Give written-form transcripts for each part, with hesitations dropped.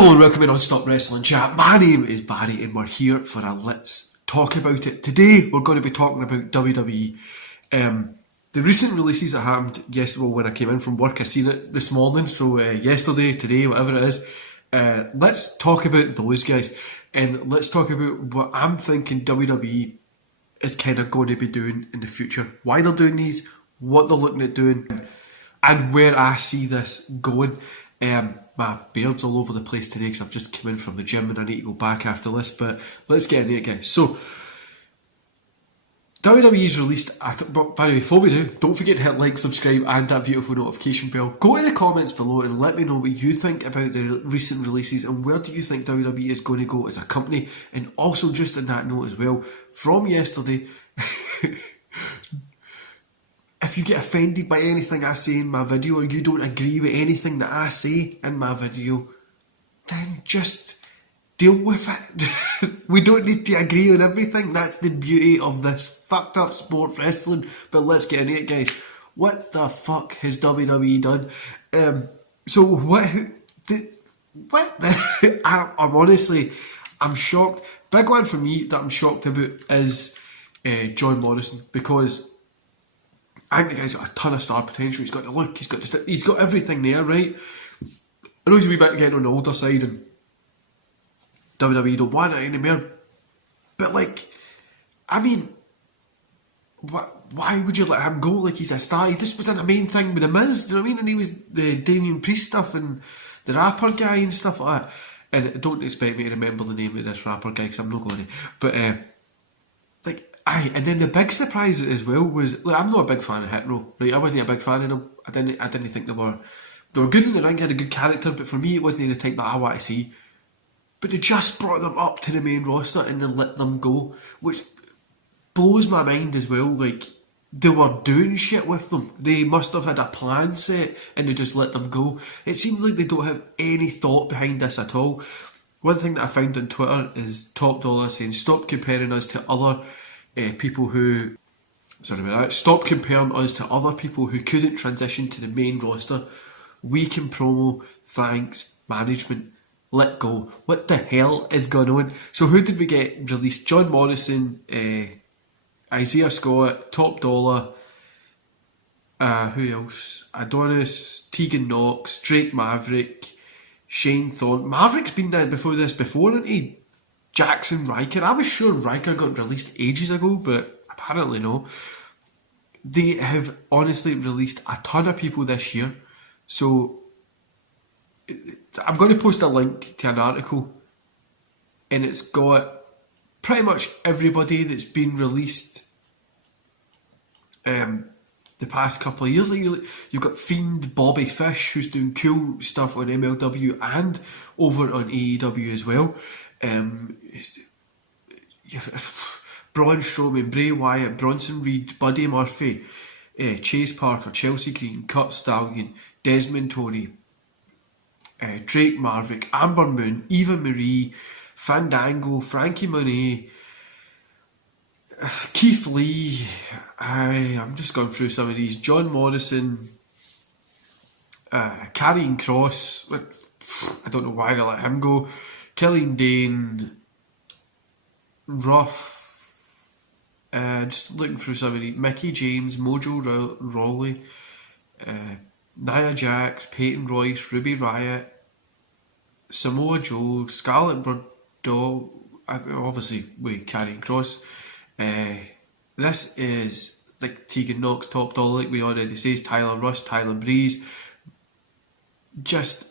Hello and welcome to Non-Stop Wrestling Chat. My name is Barry and we're here for a Let's Talk About It. Today we're going to be talking about WWE. The recent releases that happened yesterday, when I came in from work, I seen it this morning, so yesterday, today, whatever it is. Let's talk about those guys and let's talk about what I'm thinking WWE is kind of going to be doing in the future. Why they're doing these, what they're looking at doing, and where I see this going. My beard's all over the place today because I've just come in from the gym and I need to go back after this, but let's get into it, guys. So, WWE's released, but by the way, before we do, don't forget to hit like, subscribe and that beautiful notification bell. Go in the comments below and let me know what you think about the recent releases and where do you think WWE is going to go as a company. And also, just on that note as well, from yesterday, if you get offended by anything I say in my video or you don't agree with anything that I say in my video, then just deal with it. We don't need to agree on everything. That's the beauty of this fucked up sport wrestling. But let's get into it, guys. What the fuck has WWE done? So what? I'm honestly, I'm shocked. Big one for me that I'm shocked about is John Morrison, because I think the guy's got a ton of star potential. He's got the look, he's got everything there, right? I know he's a wee bit getting on the older side and WWE don't want it anymore. But I mean, why would you let him go? Like, he's a star. He just was in the main thing with the Miz, do you know what I mean? And he was the Damien Priest stuff and the rapper guy and stuff like that. And don't expect me to remember the name of this rapper guy because I'm not going to. But and then the big surprise as well was, I'm not a big fan of Hit Row, right? I wasn't a big fan of them. I didn't think they were good in the ring, had a good character, but for me it wasn't the type that I want to see. But they just brought them up to the main roster and then let them go, which blows my mind as well. Like, they were doing shit with them. They must have had a plan set and they just let them go. It seems like they don't have any thought behind this at all. One thing that I found on Twitter is Top Dollar saying, stop comparing us to other people who, stop comparing us to other people who couldn't transition to the main roster. We can promo, thanks, management, let go. What the hell is going on? So who did we get released? John Morrison, Isaiah Scott, Top Dollar, who else? Adonis, Tegan Knox, Drake Maverick, Shane Thorne. Maverick's been there before, isn't he? Jackson Riker. I was sure Riker got released ages ago, but apparently no. They have honestly released a ton of people this year. So I'm going to post a link to an article and it's got pretty much everybody that's been released the past couple of years. You've got Fiend Bobby Fish, who's doing cool stuff on MLW and over on AEW as well. Braun Strowman, Bray Wyatt, Bronson Reed, Buddy Murphy, Chase Parker, Chelsea Green, Kurt Stallion, Desmond Toney, Drake Maverick, Amber Moon, Eva Marie, Fandango, Frankie Monet, Keith Lee. I'm just going through some of these. John Morrison, Karrion Kross. I don't know why they let him go. Killian Dane, Ruff, just looking through some of these. Mickey James, Mojo Rawley, Nia Jax, Peyton Royce, Ruby Riott, Samoa Joe, Scarlett Bordeaux, obviously with Karrion Kross. This is like Tegan Knox, Top Dollar, like we already says, Tyler Rush, Tyler Breeze. Just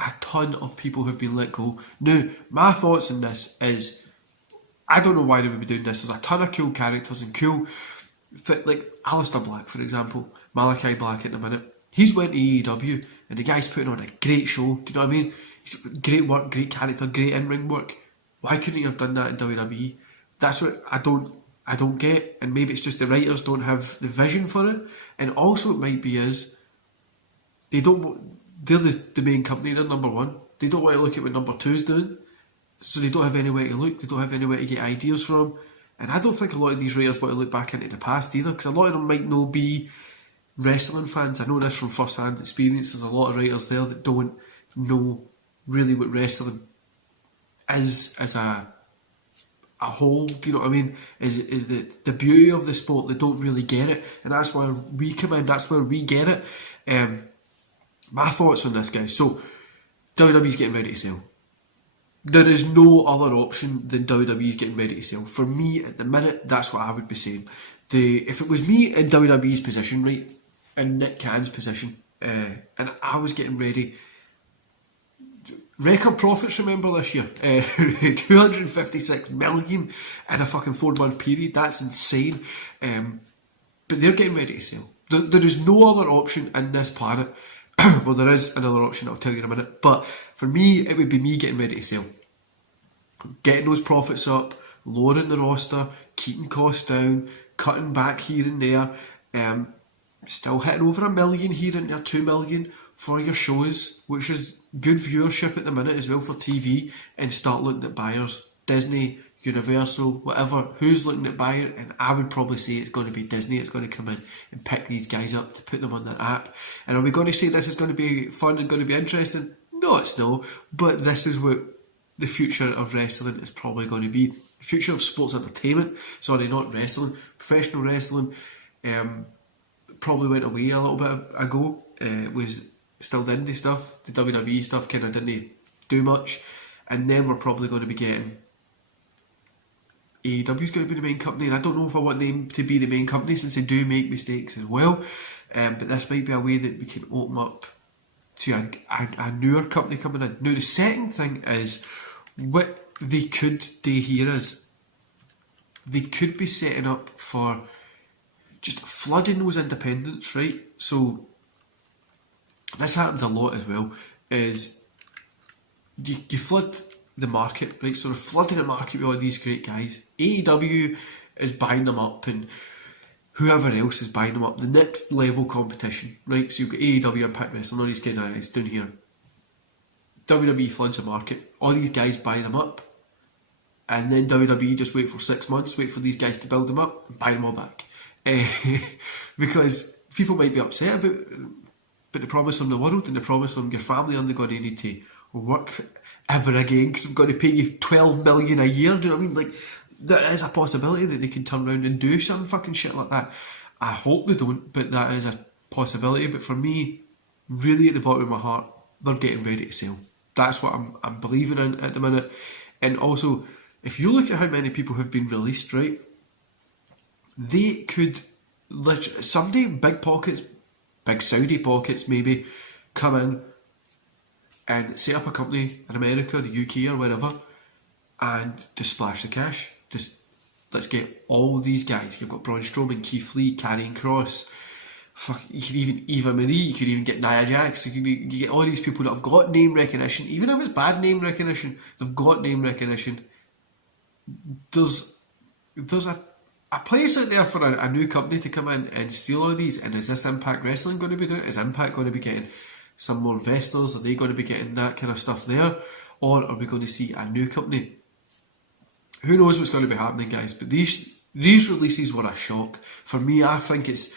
a ton of people have been let go. Now, my thoughts on this is, I don't know why they would be doing this. There's a ton of cool characters and cool, like Aleister Black, for example, Malachi Black at the minute. He's went to AEW and the guy's putting on a great show. Do you know what I mean? He's great work, great character, great in-ring work. Why couldn't you have done that in WWE? That's what I don't get, and maybe it's just the writers don't have the vision for it, and also it might be they're the main company, they're number one. They don't want to look at what number two's doing, so they don't have anywhere to look, they don't have anywhere to get ideas from, and I don't think a lot of these writers want to look back into the past either, because a lot of them might not be wrestling fans. I know this from first hand experience. There's a lot of writers there that don't know really what wrestling is as a whole. Do you know what I mean? Is the beauty of the sport. They don't really get it, and that's where we come in. That's where we get it. My thoughts on this, guys. So WWE's getting ready to sell. There is no other option than WWE's getting ready to sell. For me, at the minute, that's what I would be saying. If it was me in WWE's position, right, in Nick Khan's position, and I was getting ready, record profits, remember this year, 256 million in a fucking 4-month period. That's insane. But they're getting ready to sell. There is no other option in this planet. Well, there is another option I'll tell you in a minute. But for me, it would be me getting ready to sell. Getting those profits up, lowering the roster, keeping costs down, cutting back here and there, still hitting over 1 million here and there, 2 million for your shows, which is good viewership at the minute as well for TV, and start looking at buyers. Disney, Universal, whatever, who's looking at buying? And I would probably say it's going to be Disney. It's going to come in and pick these guys up to put them on their app. And are we going to say this is going to be fun and going to be interesting? No, it's not. But this is what the future of wrestling is probably going to be. The future of sports entertainment, sorry, not wrestling, professional wrestling, probably went away a little bit ago. It was still the indie stuff. The WWE stuff kind of didn't do much. And then we're probably going to be getting AEW's going to be the main company, and I don't know if I want them to be the main company since they do make mistakes as well. But this might be a way that we can open up to a newer company coming in. Now, the second thing is what they could do here is they could be setting up for just flooding those independents, right? So this happens a lot as well, is you flood the market, right? So they're flooding the market with all these great guys. AEW is buying them up, and whoever else is buying them up. The next level competition, right? So you've got AEW, Impact Wrestling, all these kind of guys down here. WWE floods the market. All these guys buy them up, and then WWE just wait for 6 months, wait for these guys to build them up, and buy them all back. Because people might be upset about it, but they promise them the world, and they promise them your family aren't going to need to work ever again because I'm going to pay you 12 million a year. Do you know what I mean? Like, there is a possibility that they can turn around and do some fucking shit like that. I hope they don't, but that is a possibility. But for me, really at the bottom of my heart, they're getting ready to sell. That's what I'm believing in at the minute. And also, if you look at how many people have been released, right, they could literally, someday, big pockets, big Saudi pockets maybe, come in and set up a company in America, the UK or wherever, and just splash the cash. Just, let's get all these guys. You've got Braun Strowman, Keith Lee, Karrion Kross, you could even Eva Marie, you could even get Nia Jax, you get all these people that have got name recognition. Even if it's bad name recognition, they've got name recognition. There's a place out there for a new company to come in and steal all these. And is this Impact Wrestling going to be doing it? Is Impact going to be getting some more investors? Are they going to be getting that kind of stuff there? Or are we going to see a new company? Who knows what's going to be happening, guys? But these releases were a shock. For me, I think it's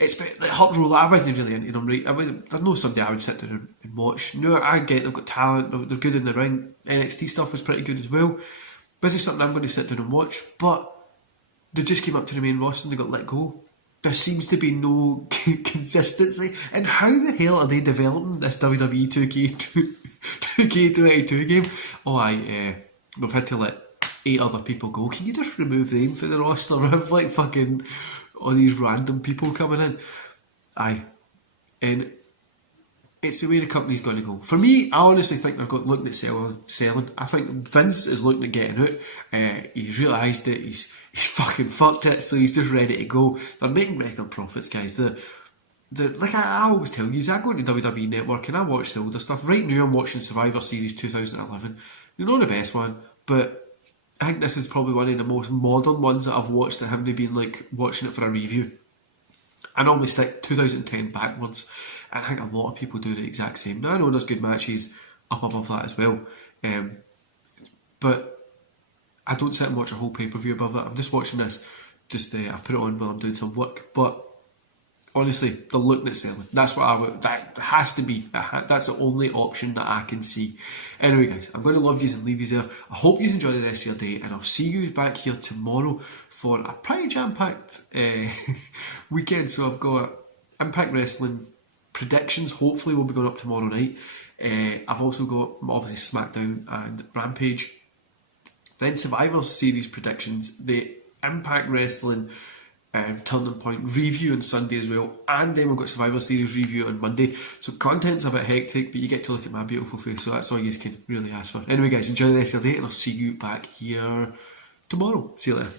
like Hurt Roll. I wasn't really into them, right? There's no somebody I would sit down and watch. No, I get they've got talent, they're good in the ring. NXT stuff was pretty good as well. But it's something I'm going to sit down and watch. But they just came up to the main roster and they got let go. There seems to be no consistency. And how the hell are they developing this WWE 2K22 game? Oh, we've had to let 8 other people go. Can you just remove them for the roster? We have like fucking all these random people coming in. Aye. And it's the way the company's going to go. For me, I honestly think they're looking at selling. I think Vince is looking at getting out. He's realised it. He's fucking fucked it, so he's just ready to go. They're making record profits, guys. Like I always tell you, I go to WWE Network and I watch the older stuff. Right now I'm watching Survivor Series 2011. You're not the best one, but I think this is probably one of the most modern ones that I've watched that haven't been like watching it for a review. I normally stick 2010 backwards, and I think a lot of people do the exact same. Now I know there's good matches up above that as well, but I don't sit and watch a whole pay-per-view above that. I'm just watching this, I've put it on while I'm doing some work. But Honestly, they're looking at selling. That's what I would. That has to be. That's the only option that I can see. Anyway, guys, I'm going to love yous and leave yous there. I hope you enjoy the rest of your day, and I'll see you back here tomorrow for a pretty jam-packed weekend. So I've got Impact Wrestling predictions. Hopefully, will be going up tomorrow night. I've also got obviously SmackDown and Rampage. Then Survivor Series predictions, the Impact Wrestling Turning Point review on Sunday as well, and then we've got Survivor Series review on Monday. So content's a bit hectic, but you get to look at my beautiful face, so that's all you can really ask for. Anyway, guys, enjoy the rest of the day, and I'll see you back here tomorrow. See you later.